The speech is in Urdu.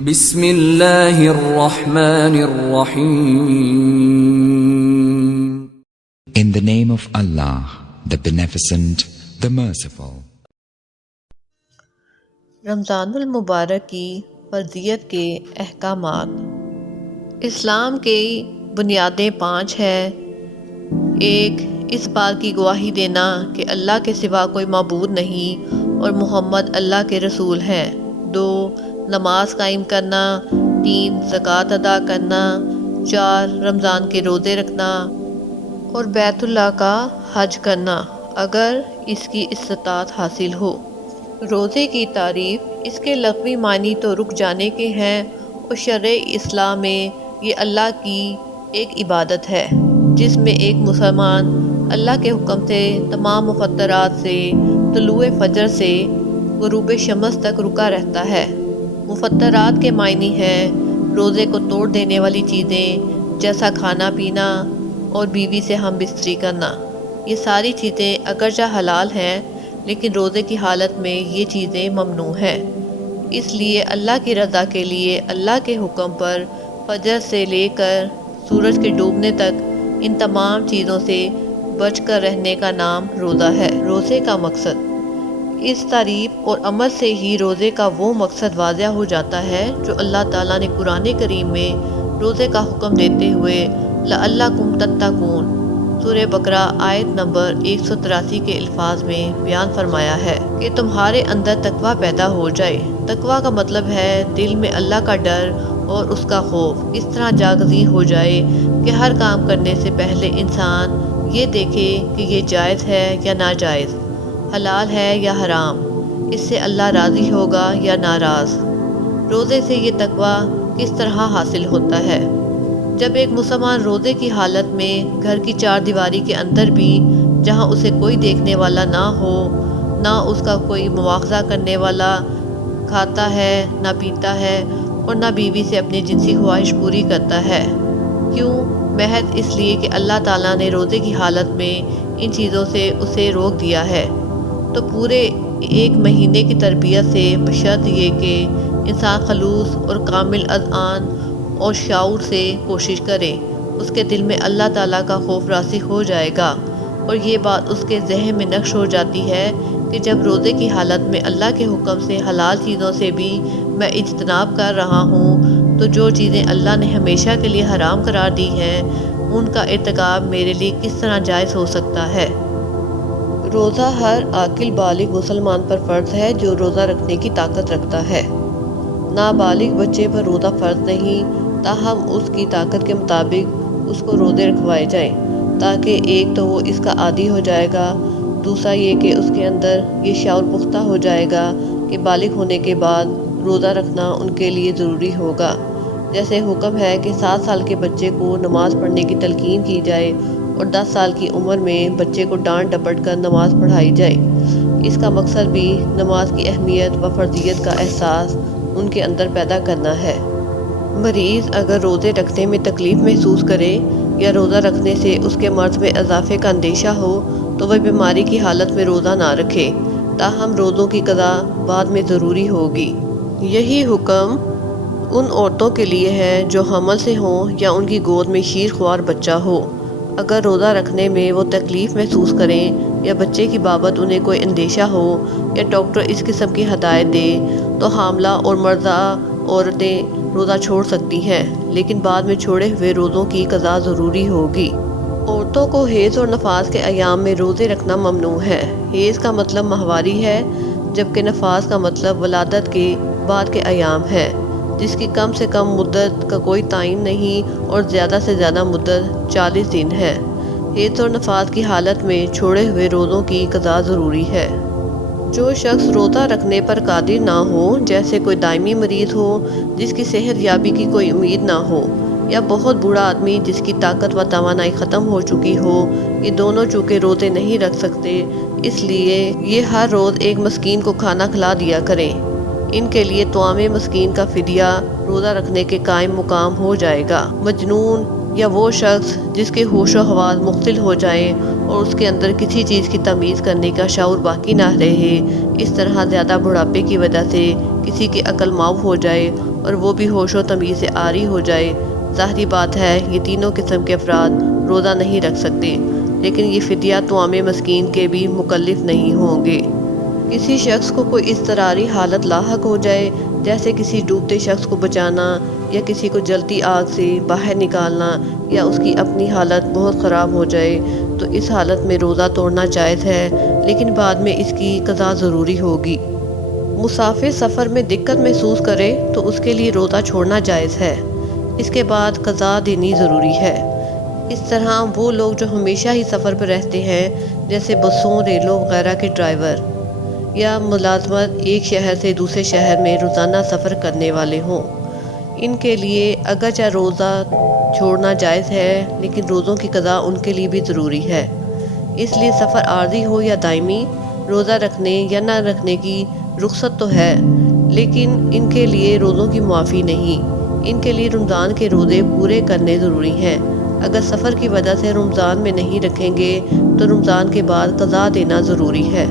بسم اللہ الرحمن الرحیم. In the name of Allah, the Beneficent, the Merciful. رمضان المبارک کی فرضیت کے احکامات. اسلام کی بنیادیں 5 ہیں. 1. اس بات کی گواہی دینا کہ اللہ کے سوا کوئی معبود نہیں اور محمد اللہ کے رسول ہیں. 2. نماز قائم کرنا. 3. زکوٰۃ ادا کرنا. 4. رمضان کے روزے رکھنا اور بیت اللہ کا حج کرنا اگر اس کی استطاعت حاصل ہو. روزے کی تعریف. اس کے لغوی معنی تو رک جانے کے ہیں اور شرع اسلام میں یہ اللہ کی ایک عبادت ہے جس میں ایک مسلمان اللہ کے حکم سے تمام مفطرات سے طلوع فجر سے غروب شمس تک رکا رہتا ہے. مفطرات کے معنی ہیں روزے کو توڑ دینے والی چیزیں جیسا کھانا پینا اور بیوی سے ہم بستری کرنا. یہ ساری چیزیں اگرچہ حلال ہیں لیکن روزے کی حالت میں یہ چیزیں ممنوع ہیں. اس لیے اللہ کی رضا کے لیے اللہ کے حکم پر فجر سے لے کر سورج کے ڈوبنے تک ان تمام چیزوں سے بچ کر رہنے کا نام روزہ ہے. روزے کا مقصد. اس تعریف اور عمل سے ہی روزے کا وہ مقصد واضح ہو جاتا ہے جو اللہ تعالیٰ نے قرآن کریم میں روزے کا حکم دیتے ہوئے لعلکم تتقون سورہ بقرہ آیت نمبر 183 کے الفاظ میں بیان فرمایا ہے کہ تمہارے اندر تقوی پیدا ہو جائے. تقوی کا مطلب ہے دل میں اللہ کا ڈر اور اس کا خوف اس طرح جاگزی ہو جائے کہ ہر کام کرنے سے پہلے انسان یہ دیکھے کہ یہ جائز ہے یا ناجائز، حلال ہے یا حرام، اس سے اللہ راضی ہوگا یا ناراض. روزے سے یہ تقوی کس طرح حاصل ہوتا ہے؟ جب ایک مسلمان روزے کی حالت میں گھر کی 4 دیواری کے اندر بھی جہاں اسے کوئی دیکھنے والا نہ ہو، نہ اس کا کوئی مواخذہ کرنے والا، کھاتا ہے نہ پیتا ہے اور نہ بیوی سے اپنی جنسی خواہش پوری کرتا ہے. کیوں؟ محض اس لیے کہ اللہ تعالیٰ نے روزے کی حالت میں ان چیزوں سے اسے روک دیا ہے. تو پورے 1 مہینے کی تربیت سے بشرط یہ کہ انسان خلوص اور کامل اذعان اور شعور سے کوشش کرے، اس کے دل میں اللہ تعالیٰ کا خوف راسخ ہو جائے گا اور یہ بات اس کے ذہن میں نقش ہو جاتی ہے کہ جب روزے کی حالت میں اللہ کے حکم سے حلال چیزوں سے بھی میں اجتناب کر رہا ہوں تو جو چیزیں اللہ نے ہمیشہ کے لیے حرام قرار دی ہیں ان کا ارتکاب میرے لیے کس طرح جائز ہو سکتا ہے. روزہ ہر عاقل بالغ مسلمان پر فرض ہے جو روزہ رکھنے کی طاقت رکھتا ہے. نابالغ بچے پر روزہ فرض نہیں، تاہم اس کی طاقت کے مطابق اس کو روزے رکھوائے جائیں تاکہ ایک تو وہ اس کا عادی ہو جائے گا، دوسرا یہ کہ اس کے اندر یہ شعور پختہ ہو جائے گا کہ بالغ ہونے کے بعد روزہ رکھنا ان کے لیے ضروری ہوگا. جیسے حکم ہے کہ 7 سال کے بچے کو نماز پڑھنے کی تلقین کی جائے اور 10 سال کی عمر میں بچے کو ڈانٹ ڈپٹ کر نماز پڑھائی جائے. اس کا مقصد بھی نماز کی اہمیت و فرضیت کا احساس ان کے اندر پیدا کرنا ہے. مریض اگر روزے رکھنے میں تکلیف محسوس کرے یا روزہ رکھنے سے اس کے مرض میں اضافے کا اندیشہ ہو تو وہ بیماری کی حالت میں روزہ نہ رکھے، تاہم روزوں کی قضا بعد میں ضروری ہوگی. یہی حکم ان عورتوں کے لیے ہے جو حمل سے ہوں یا ان کی گود میں شیر خوار بچہ ہو. اگر روزہ رکھنے میں وہ تکلیف محسوس کریں یا بچے کی بابت انہیں کوئی اندیشہ ہو یا ڈاکٹر اس قسم کی ہدایت دے تو حاملہ اور مرضع عورتیں روزہ چھوڑ سکتی ہیں، لیکن بعد میں چھوڑے ہوئے روزوں کی قضا ضروری ہوگی. عورتوں کو حیض اور نفاس کے ایام میں روزے رکھنا ممنوع ہے. حیض کا مطلب ماہواری ہے جبکہ نفاس کا مطلب ولادت کے بعد کے ایام ہے جس کی کم سے کم مدت کا کوئی تعین نہیں اور زیادہ سے زیادہ مدت 40 دن ہے. حیض اور نفاس کی حالت میں چھوڑے ہوئے روزوں کی قضا ضروری ہے. جو شخص روزہ رکھنے پر قادر نہ ہو، جیسے کوئی دائمی مریض ہو جس کی صحت یابی کی کوئی امید نہ ہو یا بہت بوڑھا آدمی جس کی طاقت و توانائی ختم ہو چکی ہو، یہ دونوں چونکہ روزے نہیں رکھ سکتے اس لیے یہ ہر روز ایک مسکین کو کھانا کھلا دیا کریں. ان کے لیے طعام مسکین کا فدیہ روزہ رکھنے کے قائم مقام ہو جائے گا. مجنون یا وہ شخص جس کے ہوش و حواس مختل ہو جائیں اور اس کے اندر کسی چیز کی تمیز کرنے کا شعور باقی نہ رہے، اس طرح زیادہ بڑھاپے کی وجہ سے کسی کی عقل معاف ہو جائے اور وہ بھی ہوش و تمیز سے عاری ہو جائے، ظاہری بات ہے یہ تینوں قسم کے افراد روزہ نہیں رکھ سکتے، لیکن یہ فدیہ طعام مسکین کے بھی مکلف نہیں ہوں گے۔ کسی شخص کو کوئی اضطراری حالت لاحق ہو جائے، جیسے کسی ڈوبتے شخص کو بچانا یا کسی کو جلتی آگ سے باہر نکالنا، یا اس کی اپنی حالت بہت خراب ہو جائے، تو اس حالت میں روزہ توڑنا جائز ہے، لیکن بعد میں اس کی قضا ضروری ہوگی۔ مسافر سفر میں دقت محسوس کرے تو اس کے لیے روزہ چھوڑنا جائز ہے، اس کے بعد قضا دینی ضروری ہے۔ اس طرح وہ لوگ جو ہمیشہ ہی سفر پر رہتے ہیں، جیسے بسوں، ریلوں وغیرہ کے ڈرائیور، یا ملازمت ایک شہر سے دوسرے شہر میں روزانہ سفر کرنے والے ہوں، ان کے لیے اگرچہ روزہ چھوڑنا جائز ہے، لیکن روزوں کی قضا ان کے لیے بھی ضروری ہے۔ اس لیے سفر عارضی ہو یا دائمی، روزہ رکھنے یا نہ رکھنے کی رخصت تو ہے، لیکن ان کے لیے روزوں کی معافی نہیں۔ ان کے لیے رمضان کے روزے پورے کرنے ضروری ہیں۔ اگر سفر کی وجہ سے رمضان میں نہیں رکھیں گے تو رمضان کے بعد قضا دینا ضروری ہے۔